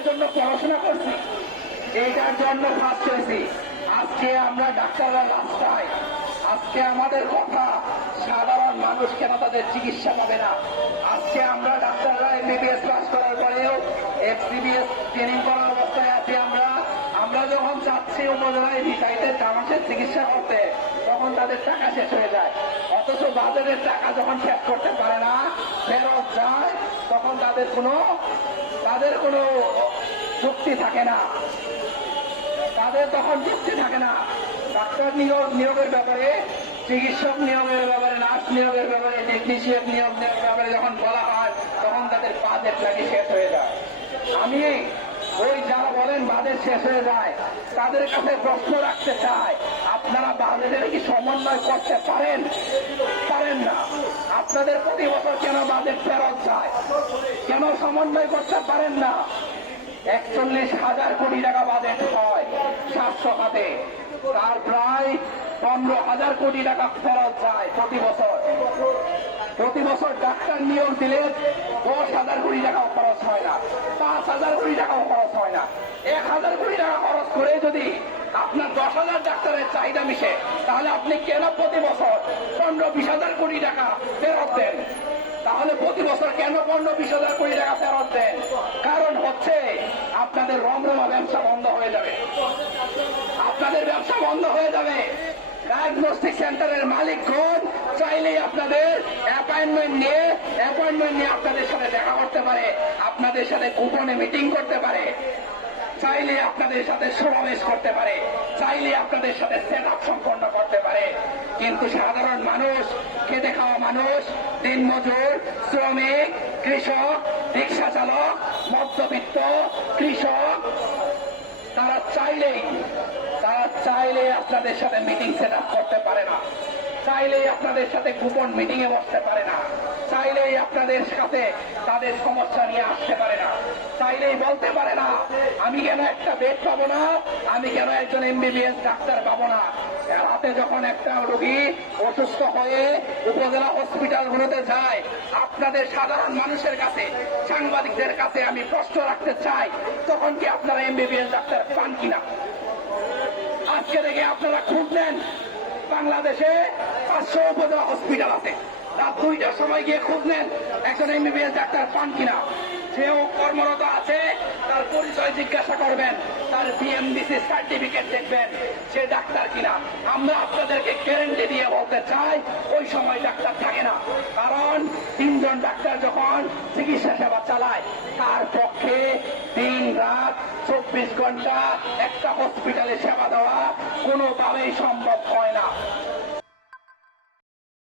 এইটার জন্য পড়াশোনা করছি। এইটার জন্য ফার্স্ট হয়েছি আজকে আমরা ডাক্তাররা রাস্তায়, আজকে আমাদের কথা, সাধারণ মানুষ কেন তাদের চিকিৎসা পাবে না? আজকে আমরা ডাক্তাররা এমবিবিএস পাস করার পরেও এফসিবিএস ট্রেনিং করার অবস্থায় আছি আমরা। আমরা যখন চাচ্ছি উপজেলায় ভিটাইতে মানুষের চিকিৎসা করতে, তখন তাদের টাকা শেষ হয়ে যায়। অথচ বাজারের টাকা যখন শেষ করতে পারে না, ফেরত যায় তখন তাদের কোনো তাদের কোনো যুক্তি থাকে না। তাদের তখন যুক্তি থাকে না। ডাক্তার নিয়োগ, নিয়োগের ব্যাপারে, চিকিৎসক নিয়োগের ব্যাপারে, নার্স নিয়োগের ব্যাপারে টেকনিশিয়ান নিয়োগ, নিয়োগের ব্যাপারে যখন বলা হয়, তখন তাদের বাজেট লাগে শেষ হয়ে যায়। আমি ওই যারা বলেন বাজেট শেষ হয়ে যায়। তাদের কাছে প্রশ্ন রাখতে চাই, আপনারা বাজেটের কি সমন্বয় করতে পারেন? পারেন না। আপনাদের প্রতি বছর কেন বাজেট ফেরত যায়? কেন সমন্বয় করতে পারেন না? একচল্লিশ হাজার কোটি টাকা বাজেট হয় স্বাস্থ্য খাতে তার প্রায় পনেরো হাজার কোটি টাকা ফেরত যায় প্রতি বছর। প্রতি বছর ডাক্তার নিয়োগ দিলে দশ হাজার কোটি টাকাও খরচ হয় না, পাঁচ হাজার কোটি টাকাও খরচ হয় না। এক হাজার কোটি টাকা খরচ করে যদি আপনার দশ হাজার ডাক্তারের চাহিদা মিশে, তাহলে আপনি কেন প্রতি বছর পনেরো, বিশ হাজার কোটি টাকা ফেরত দেন? তাহলে প্রতি বছর কেন পনেরো বিশ হাজার কোটি টাকা ফেরত দেন কারণ হচ্ছে আপনাদের রমরমা ব্যবসা বন্ধ হয়ে যাবে। আপনাদের ব্যবসা বন্ধ হয়ে যাবে। ডায়াগনস্টিক সেন্টারের মালিকগণ চাইলেই আপনাদের অ্যাপয়েন্টমেন্ট নিয়ে অ্যাপয়েন্টমেন্ট নিয়ে আপনাদের সাথে দেখা করতে পারে, আপনাদের সাথে গোপনে মিটিং করতে পারে। চাইলে আপনাদের সাথে সমাবেশ করতে পারে। চাইলে আপনাদের সাথে সেট আপ সম্পন্ন করতে কিন্তু সাধারণ মানুষ, খেতে খাওয়া মানুষ দিনমজুর শ্রমিক, কৃষক, রিক্সা চালক, মধ্যবিত্ত, কৃষক, তারা চাইলেই, তারা চাইলে আপনাদের সাথে মিটিং সেট আপ করতে পারে না। চাইলেই আপনাদের সাথে গোপন মিটিংয়ে বসতে পারে না। চাইলেই আপনাদের সাথে তাদের সমস্যা নিয়ে আসতে পারে না। চাইলেই বলতে পারে না, আমি কেন একটা বেড পাবো না, আমি কেন একজন এমবিবিএস ডাক্তার পাবো না। রাতে যখন একটা রোগী অসুস্থ হয়ে উপজেলা হসপিটালগুলোতে যায়, আপনাদের সাধারণ মানুষের কাছে, সাংবাদিকদের কাছে আমি প্রশ্ন রাখতে চাই, তখন কি আপনারা এমবিবিএস ডাক্তার পান কিনা? আজকে থেকে আপনারা খুঁজলেন, বাংলাদেশে পাঁচশো উপজেলা হসপিটাল আছে। রাত দুইটার সময় গিয়ে খুঁজ নেন, একজন এমবিবিএস ডাক্তার পান কিনা। সেও কর্মরত আছে, তার পরিচয় জিজ্ঞাসা করবেন, তার বিএমডিসি সার্টিফিকেট দেখবেন, সে ডাক্তার কিনা। আমরা আপনাদেরকে গ্যারেন্টি দিয়ে বলতে চাই, ওই সময় ডাক্তার থাকে না। কারণ তিনজন ডাক্তার যখন চিকিৎসা সেবা চালায়, তার পক্ষে দিন, রাত, চব্বিশ ঘণ্টা একটা হসপিটালে সেবা দেওয়া কোনোভাবেই সম্ভব হয় না।